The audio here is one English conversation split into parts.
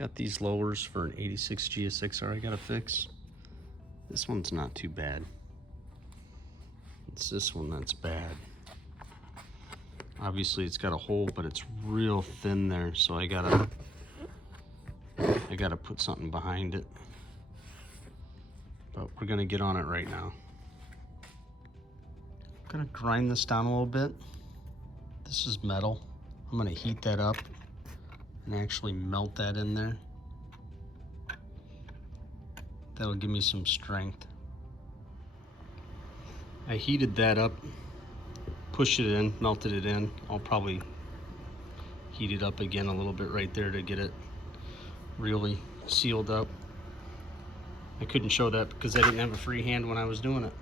Got these lowers for an 86 gsx-r I gotta fix. This one's not too bad. It's this one that's bad. Obviously it's got a hole, but it's real thin there, so I gotta put something behind it. But we're gonna get on it right now. I'm gonna grind this down a little bit. This is metal. I'm gonna heat that up and actually melt that in there. That'll give me some strength. I heated that up, pushed it in, melted it in. I'll probably heat it up again a little bit right there to get it really sealed up. I couldn't show that because I didn't have a free hand when I was doing it.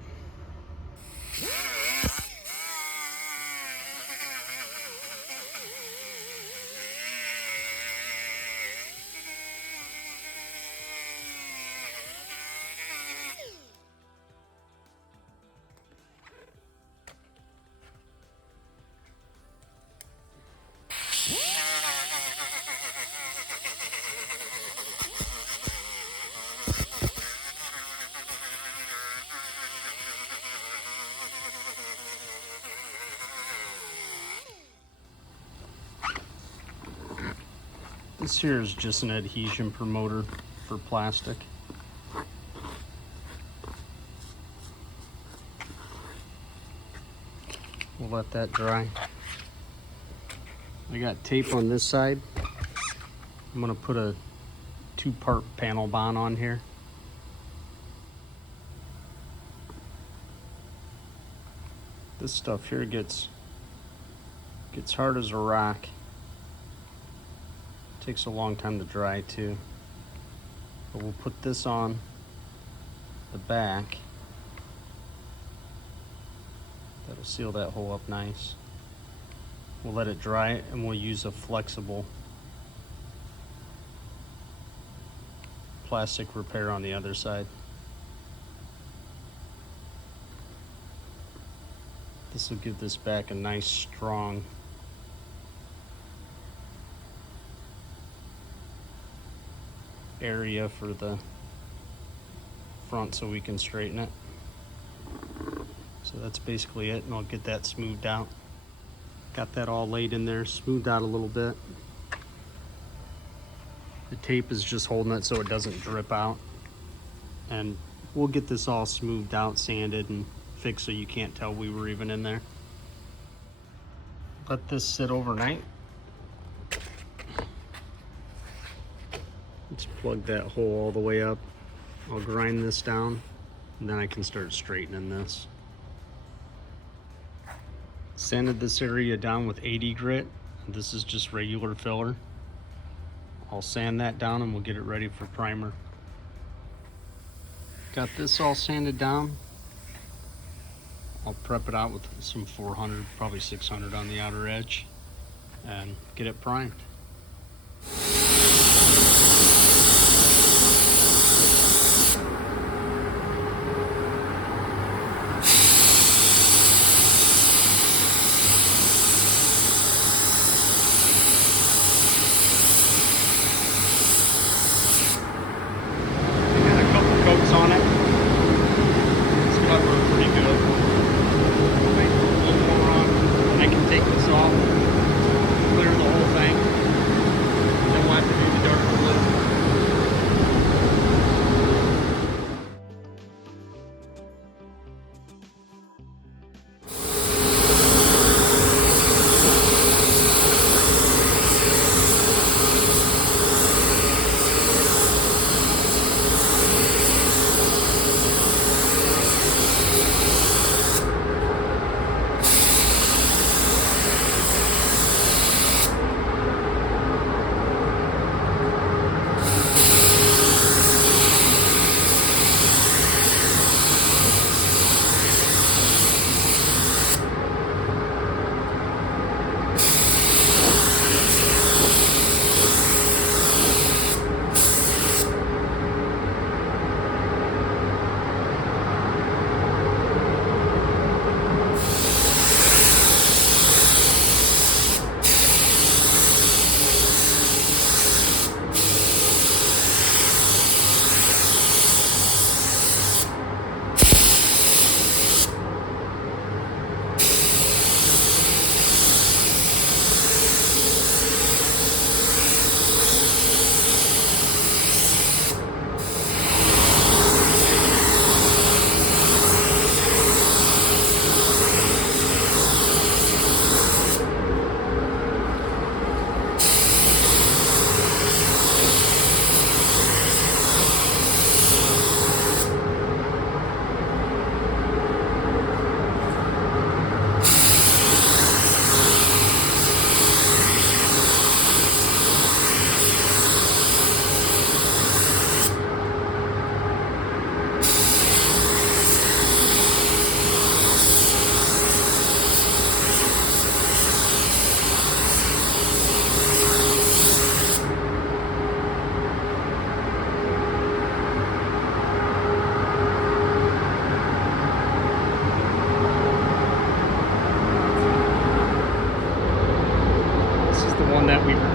This here is just an adhesion promoter for plastic. We'll let that dry. I got tape on this side. I'm gonna put a 2-part panel bond on here. This stuff here gets hard as a rock. Takes a long time to dry too. But we'll put this on the back. That'll seal that hole up nice. We'll let it dry and we'll use a flexible plastic repair on the other side. This will give this back a nice strong area for the front so we can straighten it. So that's basically it, and I'll get that smoothed out. Got that all laid in there, smoothed out a little bit. The tape is just holding it so it doesn't drip out. And we'll get this all smoothed out, sanded, and fixed so you can't tell we were even in there. Let this sit overnight. Let's plug that hole all the way up. I'll grind this down, and then I can start straightening this. Sanded this area down with 80 grit. This is just regular filler. I'll sand that down and we'll get it ready for primer. Got this all sanded down. I'll prep it out with some 400, probably 600 on the outer edge, and get it primed. On it. It's covering pretty good. I'll wait for a little more on, and I can take this off, clear the whole thing.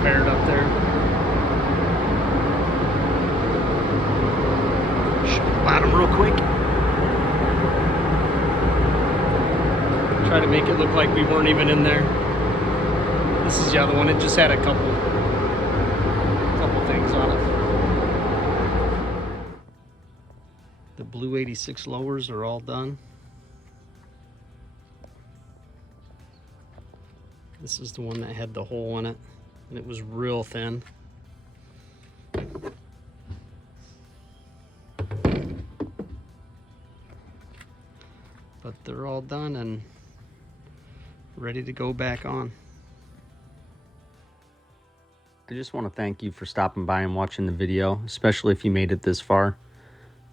repaired up there. Show the bottom real quick. Try to make it look like we weren't even in there. This is the other one. It just had a couple things on it. The blue 86 lowers are all done. This is the one that had the hole in it, and it was real thin. But they're all done and ready to go back on. I just want to thank you for stopping by and watching the video, especially if you made it this far.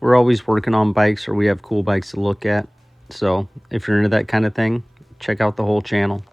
We're always working on bikes, or we have cool bikes to look at. So if you're into that kind of thing, check out the whole channel.